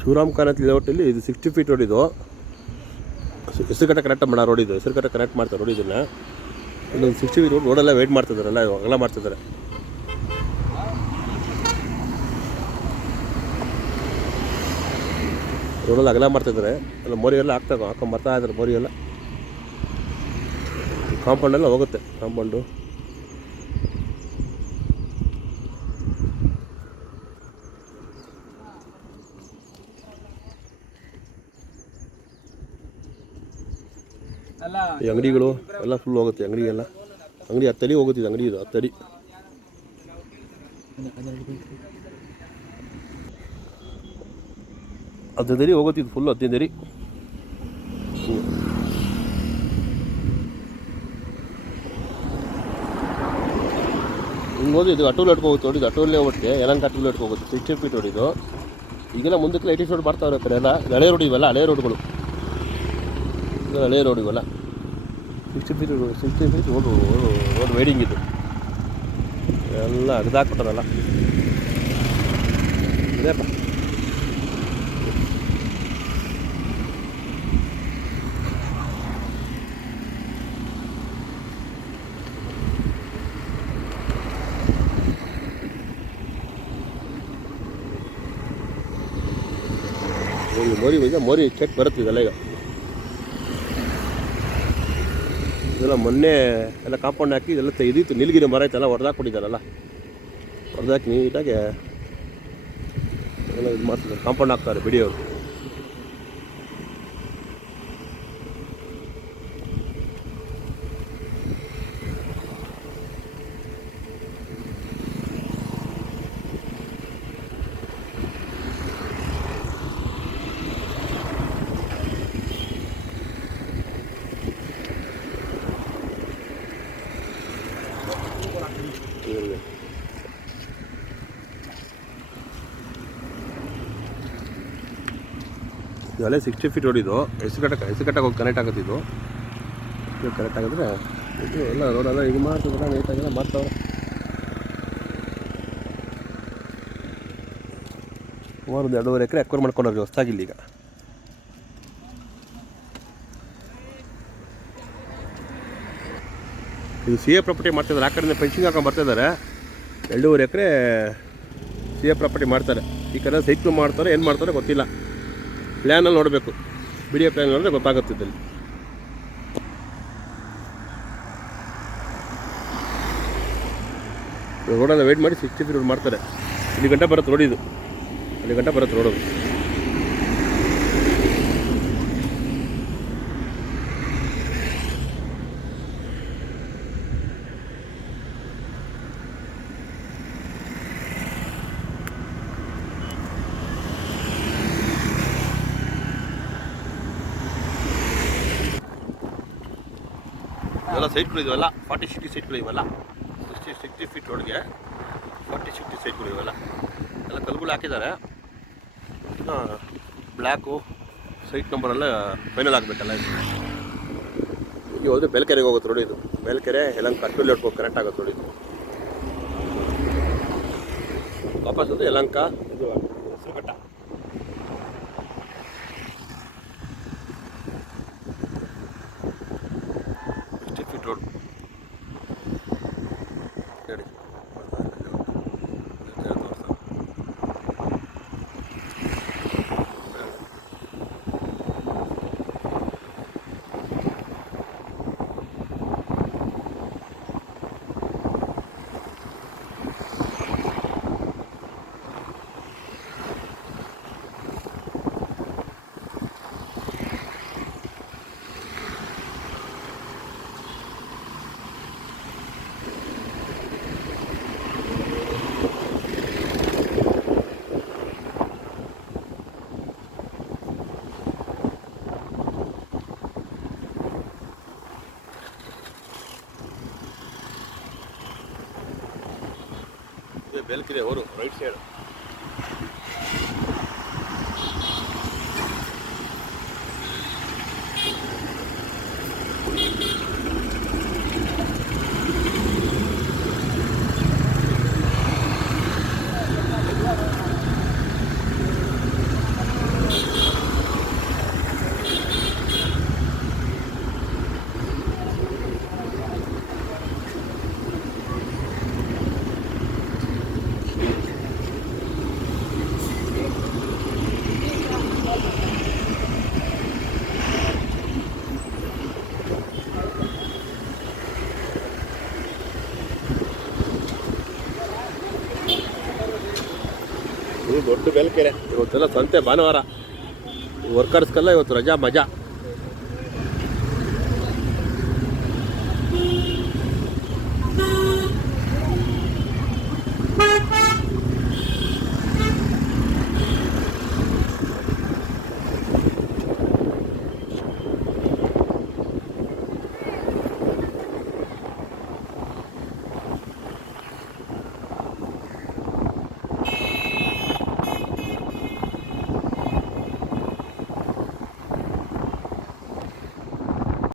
ಶಿವರಾಮ್ ಕಾನತ್ ಲೇಔಟಲ್ಲಿ ಇದು 60 feet road. ಇದು Hesaraghatta connect ಮಾಡೋ ರೋಡ್. ಇದು ಹೆಸರುಘಟ್ಟ ಕನೆಕ್ಟ್ ಮಾಡ್ತಾರೆ ರೋಡ್. ಇದನ್ನು ಇಲ್ಲೊಂದು 60 ಫೀಟ್ ರೋಡೆಲ್ಲ ವೆಯ್ಟ್ ಮಾಡ್ತಿದ್ದಾರಲ್ಲ, ಅಗಲ ಮಾಡ್ತಿದ್ದಾರೆ. ರೋಡೆಲ್ಲ ಅಗಲ ಮಾಡ್ತಿದ್ದಾರೆ. ಎಲ್ಲ ಮೋರಿ ಎಲ್ಲ ಹಾಕೊಂಡು ಬರ್ತಾ ಇದ್ದಾರೆ. ಮೋರಿ ಎಲ್ಲ ಕಾಂಪೌಂಡೆಲ್ಲ ಹೋಗುತ್ತೆ. ಕಾಂಪೌಂಡು ಈ ಅಂಗಡಿಗಳು ಎಲ್ಲ ಫುಲ್ ಹೋಗುತ್ತೆ. ಅಂಗಡಿ 10 ಅಡಿ ಹೋಗುತ್ತೆ. ಇದು ಅಂಗಡಿ ಇದು 10 ಅಡಿ. ಹೋಗುತ್ತೆ. ಇದು ಫುಲ್ 15 ಅಡಿ. ಹಿಂಗೆ ಹೋಗಿ ಇದು ಅಟೋಲ್ ಹೋಗುತ್ತೆ. ನೋಡಿ, ಇದು ಅಟೋಲ್ಲೇ ಹೋಗುತ್ತೆ. ಯಲಹಂಕ ಅಟೋಲ್ ಹೋಗುತ್ತೆ. 60 ಫೀಟ್ ರೋಡ್ ಇದು. ಈಗೆಲ್ಲ ಮುಂದಕ್ಕೆ 80 ಫೀಟ್ ಬರ್ತಾವ್ರೆ ಕಡೆ ಎಲ್ಲ. ಹಳೆ ರೋಡ್ ಇವೆಲ್ಲ, ಹಳೆ ರೋಡ್ಗಳು. ಹಳೆ ರೋಡ್ ಇವೆಲ್ಲ 60 ಫೀಟ್ ರೋಡ್ ವೈಡಿಂಗ್ ಇದು. ಎಲ್ಲ ಅಗದಾಕ್ಬಿಟ್ಟಾರಲ್ಲ. ಇದೇಪ್ಪ ಮೋರಿ ಚೆಕ್ ಬರುತ್ತೆ. ಇದೆಲ್ಲ ಈಗ ಇದೆಲ್ಲ ಮೊನ್ನೆ ಎಲ್ಲ ಕಾಂಪೌಂಡ್ ಹಾಕಿ ಇದೆಲ್ಲ ಇದಿತ್ತು. ನೀಲಗಿರಿ ಮರ ಇತ್ತಲ್ಲ, ಹೊಡೆದಾಕ್ಬಿಟ್ಟಿದ್ದಾರಲ್ಲ. ಹೊಡೆದಾಕಿ ನೀಟಾಗಿ ಎಲ್ಲ ಇದು ಮಾಡ್ತಿದ್ದಾರೆ. ಕಾಂಪೌಂಡ್ ಹಾಕ್ತಾರೆ ಬಿಡಿಯವರು. ಇದೆಲ್ಲ 60 ಫೀಟ್ ರೋಡ್. ಇದು ಹೆಸರುಘಟ್ಟಕ್ಕೆ ಹೋಗಿ ಕನೆಕ್ಟ್ ಆಗುತ್ತೆ. ಇದು ಕನೆಕ್ಟ್ ಆಗಿದ್ರೆ ಇದು ಎಲ್ಲ ರೋಡೆಲ್ಲ ಇದು ಮಾಡ್ತಿದ್ರೆ ನೀಟಾಗೆಲ್ಲ ಮಾಡ್ತಾವ್ರೆ. ಸುಮಾರು 2.5 ಎಕರೆ ಅಕ್ವೈರ್ ಮಾಡ್ಕೊಂಡ್ರಿ ಹೊಸ್ದಾಗಿಲ್ಲ. ಈಗ ಇದು CA ಪ್ರಾಪರ್ಟಿ ಮಾಡ್ತಿದ್ದಾರೆ. ಆ ಕಡೆಯಿಂದ ಫೆನ್ಸಿಂಗ್ ಹಾಕೊಂಡು ಬರ್ತಿದ್ದಾರೆ. 2.5 ಎಕರೆ CA ಪ್ರಾಪರ್ಟಿ ಮಾಡ್ತಾರೆ. ಈ ಕಡೆ ಸೈಟ್ಲು ಮಾಡ್ತಾರೆ. ಏನು ಮಾಡ್ತಾರೆ ಗೊತ್ತಿಲ್ಲ. ಪ್ಲ್ಯಾನಲ್ಲಿ ನೋಡಬೇಕು. ಬಿಡಿಯೋ ಪ್ಲ್ಯಾನ್ ನೋಡಿದ್ರೆ ಗೊತ್ತಾಗುತ್ತೆ. ಇದರಲ್ಲಿ ರೋಡೆಲ್ಲ ವೆಯ್ಟ್ ಮಾಡಿ 60 ಫೀಟ್ ರೋಡ್ ಮಾಡ್ತಾರೆ. 1 ಗಂಟೆ ಬರುತ್ತೆ ರೋಡ್. ಇದು 1 ಗಂಟೆ ಬರುತ್ತೆ ರೋಡು. ಇವೆಲ್ಲ ಸೈಟ್ಗಳು ಇವೆಲ್ಲ 40-60 ಸೈಟ್ಗಳು ಇವೆಲ್ಲ. 60 ಫೀಟ್ ರೋಡ್ಗೆ 40-60 ಸೈಟ್ಗಳು ಇವೆಲ್ಲ. ಎಲ್ಲ ಕಲ್ಗಳು ಹಾಕಿದ್ದಾರೆ. ಬ್ಲ್ಯಾಕು ಸೈಟ್ ನಂಬರೆಲ್ಲ ಫೈನಲ್ ಆಗಬೇಕಲ್ಲ. ಈಗ ಹೋದರೆ ಬೇಲ್ಕೆರೆಗೆ ಹೋಗುತ್ತೆ ರೋಡ್. ಇದು ಬೇಲ್ಕೆರೆ ಯಲಹಂಕ ಅಟೋಲ್ ಹೋಗಿ ಕನೆಕ್ಟ್ ಆಗುತ್ತೆ ರೋಡ್. ಇದು ವಾಪಸ್ ಹೋದರೆ ಯಲಹಂಕ ಇದು ಹೆಸರುಘಟ್ಟ. ರೋಡ್ ಹೇಳಿ. ಬೇಲ್ಕೆರೆ ಅವರು ರೈಟ್ ಸೈಡ್. ಬೆಲ್ಕೆರೆ ಇವತ್ತೆಲ್ಲ ಸಂತೆ ಭಾನುವಾರ ವರ್ಕರ್ಸ್ಗೆಲ್ಲ ಇವತ್ತು ರಜಾ ಮಜಾ